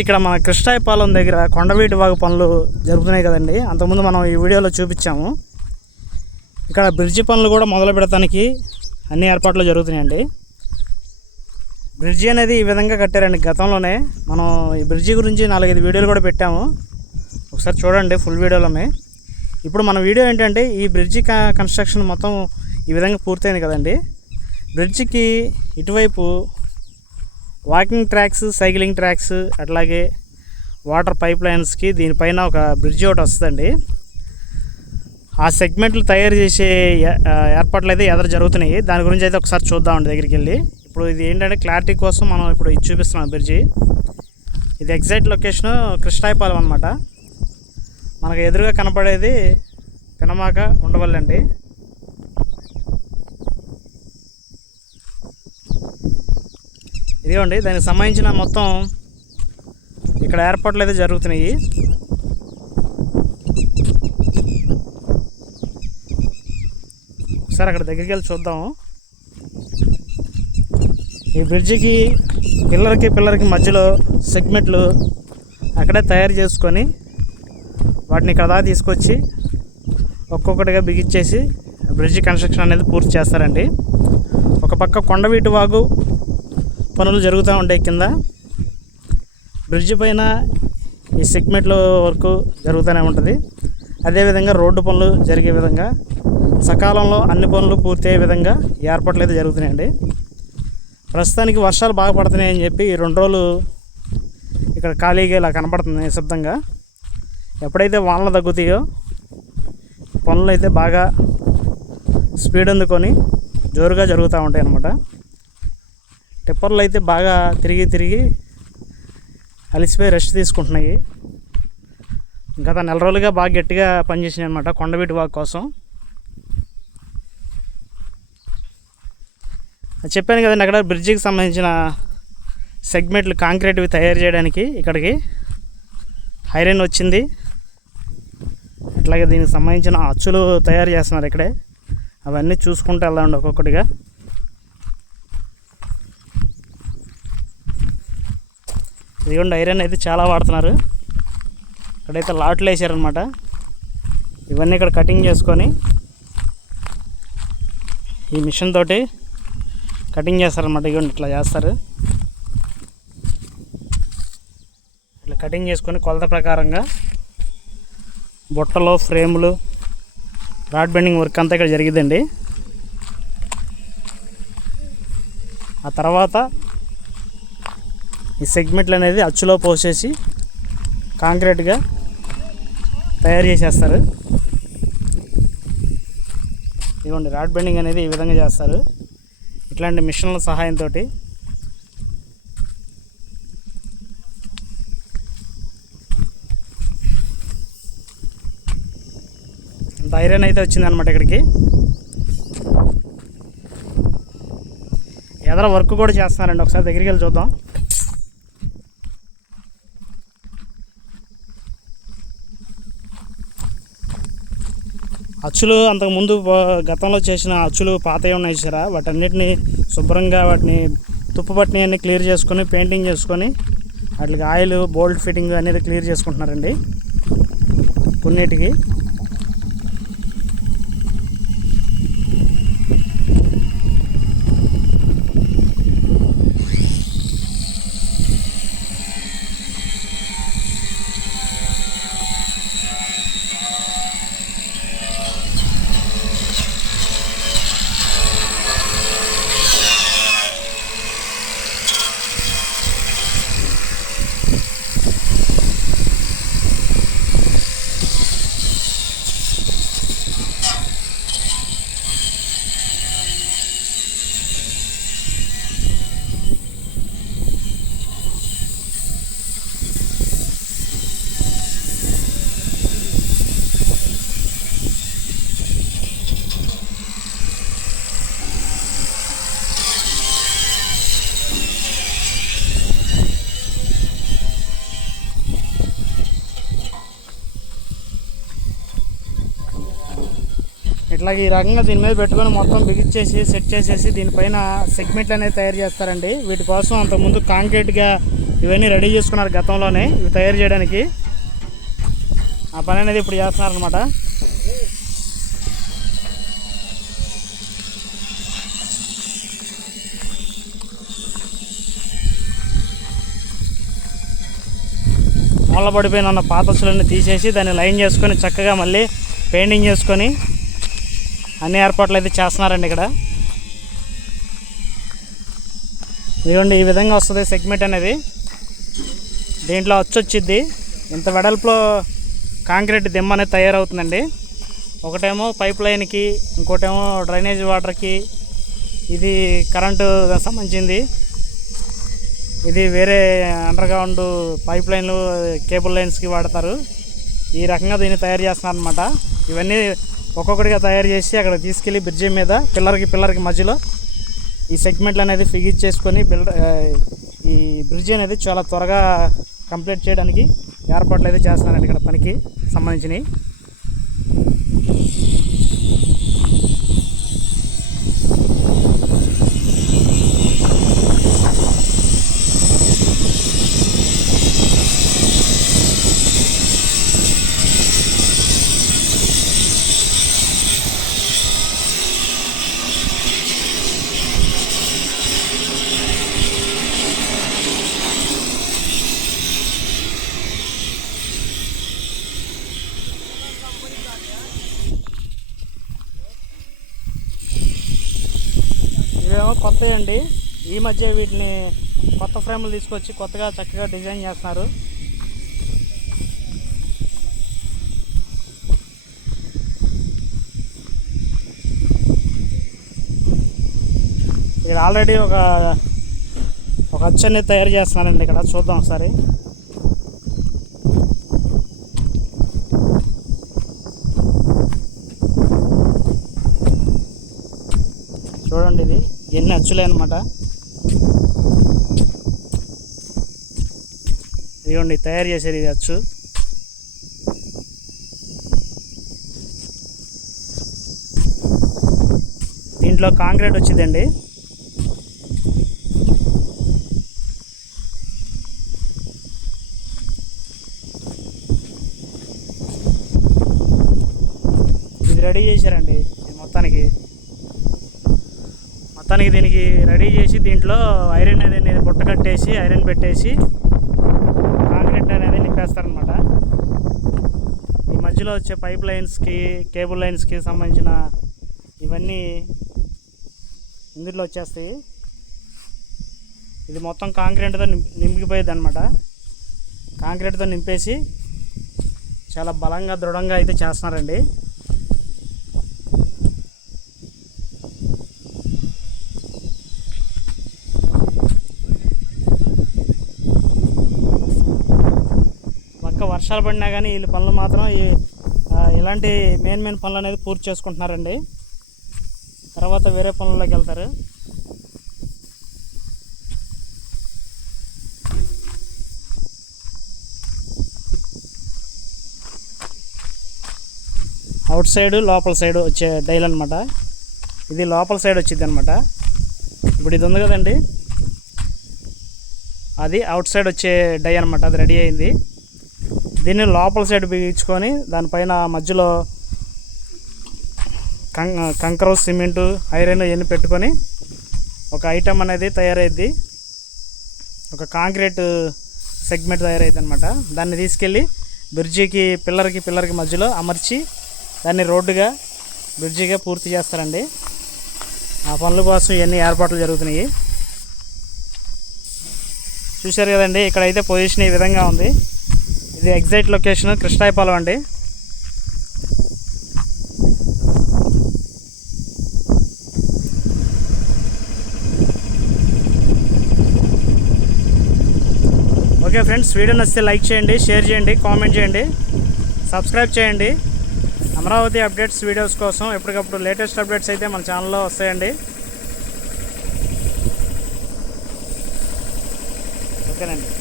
ఇక్కడ మన కృష్ణాయపాలెం దగ్గర కొండవీటి వాగు పనులు జరుగుతున్నాయి కదండి. అంతకుముందు మనం ఈ వీడియోలో చూపించాము. ఇక్కడ బ్రిడ్జి పనులు కూడా మొదలు పెడతానికి అన్ని ఏర్పాట్లు జరుగుతున్నాయండి. బ్రిడ్జి అనేది ఈ విధంగా కట్టారండి. గతంలోనే మనం ఈ బ్రిడ్జి గురించి నాలుగైదు వీడియోలు కూడా పెట్టాము. ఒకసారి చూడండి ఫుల్ వీడియోలోనే. ఇప్పుడు మన వీడియో ఏంటంటే ఈ బ్రిడ్జి క- కన్స్ట్రక్షన్ మొత్తం ఈ విధంగా పూర్తయింది కదండి. బ్రిడ్జికి ఇటువైపు వాకింగ్ ట్రాక్స్ సైక్లింగ్ ట్రాక్స్ అట్లాగే వాటర్ పైప్ లైన్స్కి దీనిపైన ఒక బ్రిడ్జి ఒకటి వస్తుందండి. ఆ సెగ్మెంట్లు తయారు చేసే ఏర్పాట్లు అయితే ఎదురు జరుగుతున్నాయి. దాని గురించి అయితే ఒకసారి చూద్దామండి దగ్గరికి వెళ్ళి. ఇప్పుడు ఇది ఏంటంటే క్లారిటీ కోసం మనం ఇప్పుడు ఇది చూపిస్తున్నాం బ్రిడ్జి. ఇది ఎగ్జాక్ట్ లొకేషన్ కృష్ణాయపాలెం అనమాట మనకు ఎదురుగా కనపడేది పినమాక ఉండవల్లండి ఇదిగోండి దానికి సంబంధించిన మొత్తం ఇక్కడ ఏర్పాట్లు అయితే జరుగుతున్నాయి. ఒకసారి అక్కడ దగ్గరికి వెళ్ళి చూద్దాము ఈ బ్రిడ్జికి పిల్లర్కి పిల్లర్కి మధ్యలో సెగ్మెంట్లు అక్కడే తయారు చేసుకొని వాటిని ఇక్కడ దాకా తీసుకొచ్చి ఒక్కొక్కటిగా బిగించేసి బ్రిడ్జి కన్స్ట్రక్షన్ అనేది పూర్తి చేస్తారండి. ఒక పక్క కొండవీటి వాగు పనులు జరుగుతూ ఉంటాయి కింద. బ్రిడ్జి పైన ఈ సెగ్మెంట్ల వరకు జరుగుతూనే ఉంటుంది. అదేవిధంగా రోడ్డు పనులు జరిగే విధంగా సకాలంలో అన్ని పనులు పూర్తి అయ్యే విధంగా ఏర్పాట్లు అయితే జరుగుతున్నాయండి. ప్రస్తుతానికి వర్షాలు బాగా పడుతున్నాయని చెప్పి ఈ రెండు రోజులు ఇక్కడ ఖాళీగా ఇలా కనపడుతుంది నిశ్శబ్దంగా. ఎప్పుడైతే వానలు తగ్గుతాయో పనులు అయితే బాగా స్పీడ్ అందుకొని జోరుగా జరుగుతూ ఉంటాయి అన్నమాట టిప్పర్లు అయితే బాగా తిరిగి తిరిగి అలిసిపోయి రెస్ట్ తీసుకుంటున్నాయి. గత నెల రోజులుగా బాగా గట్టిగా పనిచేసినాయి అనమాట కొండవీటి వాక్ కోసం. అది చెప్పాను కదండి అక్కడ బ్రిడ్జికి సంబంధించిన సెగ్మెంట్లు కాంక్రీట్వి తయారు చేయడానికి ఇక్కడికి హైరన్ వచ్చింది. అట్లాగే దీనికి సంబంధించిన అచ్చులు తయారు చేస్తున్నారు ఇక్కడే. అవన్నీ చూసుకుంటూ వెళ్ళండి ఒక్కొక్కటిగా. ఇదిగోండి ఐరన్ అయితే చాలా వాడుతున్నారు. ఇక్కడైతే లాట్లు వేసారనమాట ఇవన్నీ ఇక్కడ కటింగ్ చేసుకొని ఈ మిషన్ తోటి కటింగ్ చేస్తారనమాట ఇవ్వండి ఇట్లా చేస్తారు. ఇట్లా కటింగ్ చేసుకొని కొలత ప్రకారంగా బుట్టలు ఫ్రేములు రాడ్ బెండింగ్ వర్క్ అంతా ఇక్కడ జరిగిందండి ఆ తర్వాత ఈ సెగ్మెంట్లు అనేది అచ్చులో పోసేసి కాంక్రీట్గా తయారు చేసేస్తారు. ఇదిగోండి రాడ్ బెండింగ్ అనేది ఈ విధంగా చేస్తారు. ఇట్లాంటి మిషన్ల సహాయంతో ఇంత ఐరన్ అయితే వచ్చింది అనమాట ఇక్కడికి. ఎదర వర్క్ కూడా చేస్తున్నారండి. ఒకసారి దగ్గరికి వెళ్ళి చూద్దాం. అచ్చులు అంతకుముందు గతంలో చేసిన అచ్చులు పాతవి ఉన్నాయి చూసారా? వాటన్నిటిని శుభ్రంగా వాటిని తుప్పుపట్టిని అన్ని క్లియర్ చేసుకొని పెయింటింగ్ చేసుకొని వాటికి ఆయిల్ బోల్ట్ ఫిట్టింగ్ అనేది క్లియర్ చేసుకుంటున్నారండి. కొన్నిటికి ఇట్లా ఈ రకంగా దీని మీద పెట్టుకొని మొత్తం బిగించేసి సెట్ చేసేసి దీనిపైన సెగ్మెంట్లు అనేది తయారు చేస్తారండి. వీటి కోసం అంతకుముందు కాంక్రీట్గా ఇవన్నీ రెడీ చేసుకున్నారు గతంలోనే ఇవి తయారు చేయడానికి. ఆ పని అనేది ఇప్పుడు చేస్తున్నారనమాట మూల పడిపోయిన ఉన్న పాత తీసేసి దాన్ని లైన్ చేసుకొని చక్కగా మళ్ళీ పెయింటింగ్ చేసుకొని అన్ని ఏర్పాట్లు అయితే చేస్తున్నారండి ఇక్కడ. ఇదిగోండి ఈ విధంగా వస్తుంది సెగ్మెంట్ అనేది. దీంట్లో వచ్చొచ్చిద్ది ఇంత వెడల్పులో కాంక్రీట్ దిమ్మ అనేది తయారవుతుందండి. ఒకటేమో పైప్ లైన్కి ఇంకోటేమో డ్రైనేజ్ వాటర్కి ఇది కరెంటు సంబంధించింది. ఇది వేరే అండర్గ్రౌండ్ పైప్ లైన్లు కేబుల్ లైన్స్కి వాడతారు. ఈ రకంగా దీన్ని తయారు చేస్తున్నారనమాట ఇవన్నీ ఒక్కొక్కటిగా తయారు చేసి అక్కడ తీసుకెళ్ళి బ్రిడ్జి మీద పిల్లర్కి పిల్లర్కి మధ్యలో ఈ సెగ్మెంట్లు అనేది ఫిగిచ్ చేసుకొని బిల్డర్ ఈ బ్రిడ్జి అనేది చాలా త్వరగా కంప్లీట్ చేయడానికి ఏర్పాట్లు అయితే చేస్తున్నారండి ఇక్కడ పనికి సంబంధించినవి. కొత్త అండి ఈ మధ్య వీటిని కొత్త ఫ్రేమ్లు తీసుకొచ్చి కొత్తగా చక్కగా డిజైన్ చేస్తున్నారు. ఇక్కడ ఆల్రెడీ ఒక ఒక అచ్చని తయారు చేస్తున్నారండి ఇక్కడ. చూద్దాం ఒకసారి. ఇవన్నీ అచ్చులే అనమాట ఇదిగోండి తయారు చేశారు ఇది అచ్చు. దీంట్లో కాంక్రీట్ వచ్చిందండి. ఇది రెడీ చేశారండి మొత్తానికి. మొత్తానికి దీనికి రెడీ చేసి దీంట్లో ఐరన్ అనేది బుట్ట కట్టేసి ఐరన్ పెట్టేసి కాంక్రీట్ అనేది నింపేస్తారనమాట ఈ మధ్యలో వచ్చే పైప్ లైన్స్కి కేబుల్ లైన్స్కి సంబంధించిన ఇవన్నీ ఇందులో వచ్చేస్తాయి. ఇది మొత్తం కాంక్రీట్తో నింపిపోయేది అనమాట కాంక్రీట్తో నింపేసి చాలా బలంగా దృఢంగా అయితే చేస్తున్నారండి పక్క వర్షాలు పడినా కానీ వీళ్ళ పనులు మాత్రం ఈ ఇలాంటి మెయిన్ మెయిన్ పనులు అనేది పూర్తి చేసుకుంటున్నారండి. తర్వాత వేరే పనుల్లోకి వెళ్తారు. అవుట్ సైడ్ లోపల సైడ్ వచ్చే డైల్ అనమాట ఇది లోపల సైడ్ వచ్చింది అనమాట ఇప్పుడు ఇది ఉంది కదండి. అది అవుట్ సైడ్ వచ్చే డై అనమాట అది రెడీ అయింది. దీన్ని లోపల సైడ్ బిగించుకొని దానిపైన మధ్యలో కం కంకర సిమెంటు ఐరన్ ఇవన్నీ పెట్టుకొని ఒక ఐటమ్ అనేది తయారైద్ది. ఒక కాంక్రీట్ సెగ్మెంట్ తయారైద్ది అనమాట దాన్ని తీసుకెళ్ళి బ్రిడ్జికి పిల్లర్కి పిల్లర్కి మధ్యలో అమర్చి దాన్ని రోడ్డుగా బ్రిడ్జిగా పూర్తి చేస్తారండి. ఆ పనుల కోసం ఇవన్నీ ఏర్పాట్లు జరుగుతున్నాయి. చూశారు కదండి ఇక్కడైతే పొజిషన్ ఈ విధంగా ఉంది. ఇది ఎగ్జాక్ట్ లొకేషన్ కృష్ణాయపాలెం అండి. ఓకే ఫ్రెండ్స్ వీడియో నచ్చితే లైక్ చేయండి షేర్ చేయండి కామెంట్ చేయండి సబ్స్క్రైబ్ చేయండి. అమరావతి అప్డేట్స్ వీడియోస్ కోసం ఎప్పటికప్పుడు లేటెస్ట్ అప్డేట్స్ అయితే మన ఛానల్లో వస్తాయండి. ఓకేనండి